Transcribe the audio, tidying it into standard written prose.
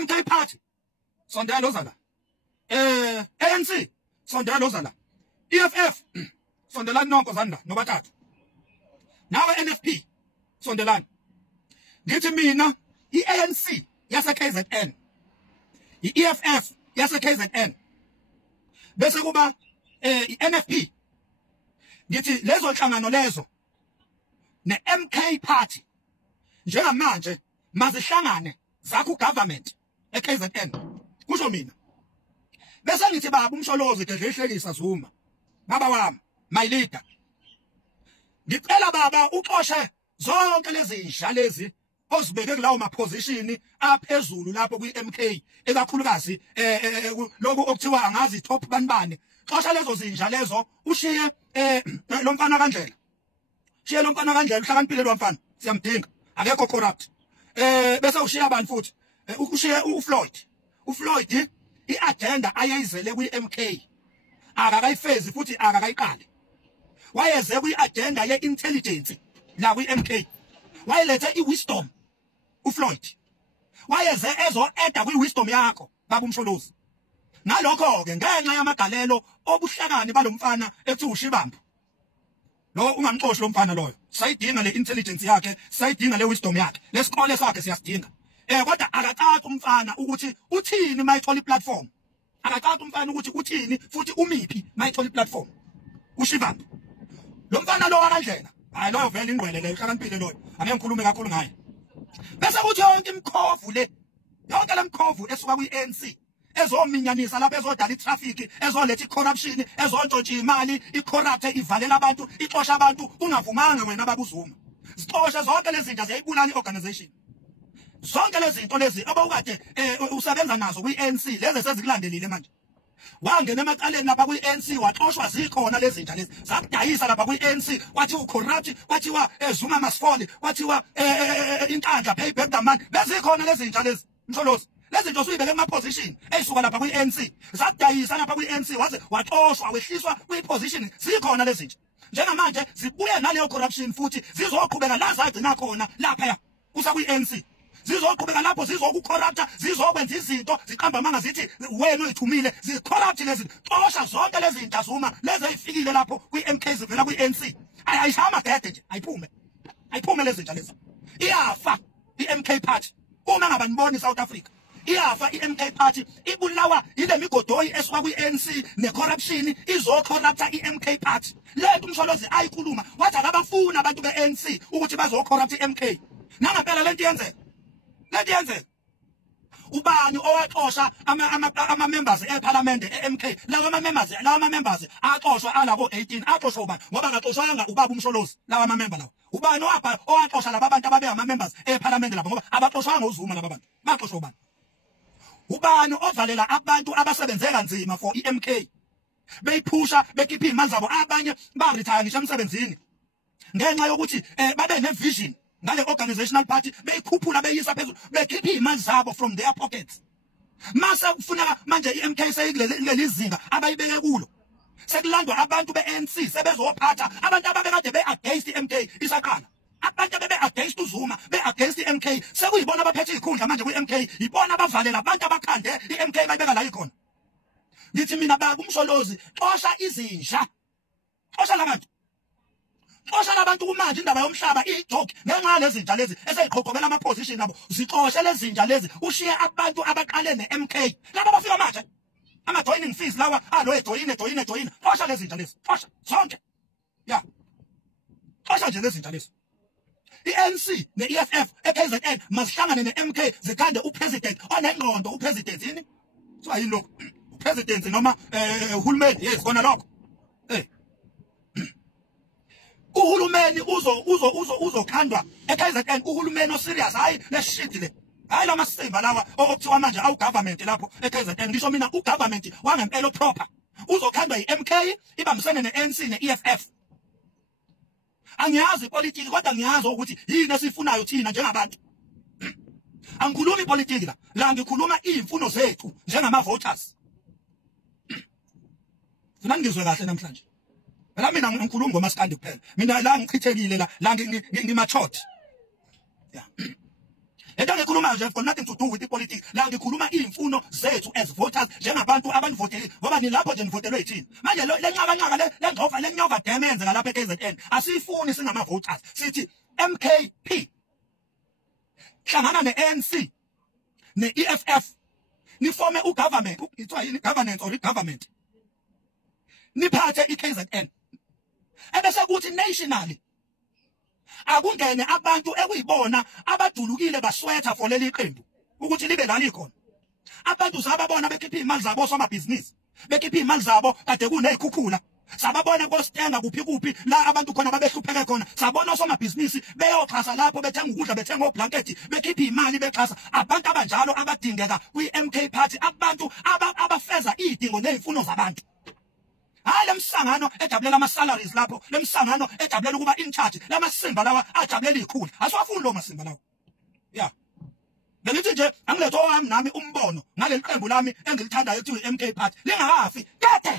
MK party sondela lozala ANC sondela lozala EFF sondela nonke zanda nobathathu nawe NFP sondelana ngithi mina iANC yase KZN iEFF yase KZN bese kuba iNFP ngithi lezo nhlangano lezo neMK party njengamanje mazihlangane zakho ugovernment eKZN kusho mina bese ngithi baba umsholozi gedlehlekisa Zuma baba wami my leader ngicela baba uxoshe zonke lezi insha lezi ozibeke kulawo ma position aphezulu lapho kwiMK ekakhulukazi lokho okuthiwa angazi top banibani xosha lezo zinja lezo ushiye lo mfana kaNdlela shiye lo mfana kaNdlela uhlakaniphile lo mfana siyamdinga akekho corrupt bese ushiya abantu futhi ushiye uFloyd iagenda ayeyizele kwiMK akakayifezi futhi akakayiqali wayeze kwiagenda yeintelligence la kwiMK wayelethe iwisdom uFloyd wayeze ezo eda kwiwisdom yakho baba umsholozi ngalokho ke ngenxa yamagalelo obuhlakani balomfana ethi ushibambo lo ungamxoshi lo mfana loyo sayidinga le intelligence yakhe sayidinga le wisdom yakhe lesikole sakhe siyasidinga kodwa akacaca umfana ukuthi uthini mayithola iplatform akacaca umfana ukuthi uthini futhi umiphi mayithola iplatform ushibambo lo mfana lo akaNdlela hayi loyo vele ingqwele le uhlakaniphile loyo ake ngikhulume kakhulu ngaye bese kuthi yonke imkhovu le yonke lemkhovu esuka kwiANC ezominyanisa lapha ezodala itraffic ezoletha icorruption ezontshontsha imali icorrupt ivalela abantu ixosha abantu ungavumanga wena baba uZuma sixoshe zonke lezi zinto ziyayibulala iorganization zonke lezi zinto lezi abawukade usebenza nazo kwiANC lezi sezikulandelile manje wangena emacaleni lapha kwiANC waxoshwa zikhona lezi zinto lezi zakudayisa lapha kwiANC wathi ucorrupt wathiwa Zuma must fall wathiwa inkandla pay back the money bezikhona lezi zinto lezi msholozi lezi zinto suyibeke ema position eyisuka lapha kwiANC zakudayisa lapha kwiANC waze waxoshwa wehliswa kwiposition zikhona lezi zinto njengamanje zibuye naleyo corruption futhi zizoqhubeka la zagcina khona lapha kusa kwiANC zizoqhubeka lapho zizokucorrupta zizokwenza izinto ziqamba manga zithi wena uyithumile zicorrupt lezi xosha zonke lezi zinto Zuma lezi ezifikile lapho kwiMK zivela kwiANC ayishama gede nje ayiphume lezi zinto lezi iyafa iMK party uma ngaba nibona iSouth Africa iyafa iMK party ibulawa ile migodoyi esuka kwiANC necorruption izocorrupta iMK party lethu umsholozi ayikhuluma wathi akabafuna abantu beANC ukuthi bazocorrupt iMK nangaphela lento yenzeka ubani owaxosha ama members eParliament eMK lawa ama members axoshwa alabo 18 axoshwa ubani ngoba akaxoshwanga ubaba umsholozi lawa ama member lawa ubani owaxosha laba abantu ababe ama members eParliament lapho ngoba abaxoshwanga uZuma laba bantu baxoshwa ubani ovalela abantu abasebenze kanzima for iMK beyiphusha bekhipha imali zabo abanye ba retire ngisho emsebenzini ngenxa yokuthi babe ne vision ngale organizational party beyikhuphula beyisa phezulu bekhipha imali zabo from their pockets mase kufuneka manje iMK seyikuleli izinga abayibeke kulo sekulandwa abantu beANC sebezophatha abantu ababekade beagainst iMK isaqala abantu bebe against uZuma against iMK sekuyibona abaphethe izikhundla manje kwiMK ibona abavalela abantu abakhande iMK bayibeka la ikhona ngithi mina baba umsholozi xosha izinsha xosha labantu kumanje indaba yomhlaba ijoke ngenxa lezi zinto lezi eseyiqhoqobela ama position abo zixoshe lezi zinto lezi ushiye abantu abaqale neMK laba bafika manje ama joining fees lawa lo join xosha lezi zinto lezi xosha zonke ya xosha nje lezi zinto lezi iANC neEFF eKZN masihlangane neMK zikhande upresident onengqondo upresident yini kuthiwa yini lokho upresident noma uhulumeni yes kona lokho uhulumeni uzokhandwa eKZN uhulumeni oserious hayi le shit le hayi lama semba lawa okuthiwa manje awu government lapho eKZN ngisho mina ugovernment wangempela proper uzokhandwa iMK ibambisene neANC neEFF angiyazi politics kodwa ngiyazi ukuthi yini esifunayo thina njengabantu angikhulumi politics la ngikhuluma imfuno zethu njengama voters funa ngizwe kahle namhlanje la mina ngikhuluma ngomaskandi kuphela mina la ngichithekile la ngimachot Lento ngikhuluma nje got nothing to do with the politics. La ngikhuluma imfuno zethu as voters njengabantu abanivotele ngoba nilapho nje nivotelwe yithini. Manje le nqaba le ngcofa le nyova demenze ngalapha eKZN asifuni singama voters. Sithi MKP hlangana neANC neEFF nifome ugovernment ithiwa yini governance or government niphathe iKZN ebese kuthi nationally akungene abantu ekuyibona abadulukile baswetha for leli qembu ukuthi libe lali khona abantu sababona bekhipha imali zabo somabhizinisi bekhipha imali zabo kade kunezikhukhula sababona kostenga kuphi la abantu khona babehlupheke khona sabona osomabhizinisi beyoxhasa lapho bethenga ukudla bethenga oblanketi bekhipha imali bexhasa abantu abanjalo abadingeka kwi-MK party abantu abafeza idingo nezimfuno zabantu. Hayi lemsangano ejabulela ama salaries lapho lemsangano ejabulela ukuba in charge lamasimba lawa ajabulela ikhulu asiwafuni lo masimba lawo yeah belithi nje angiletho wami nami umbono ngaleli qembu lami engilithandayo ekuthiwa iMK party lingakafi kade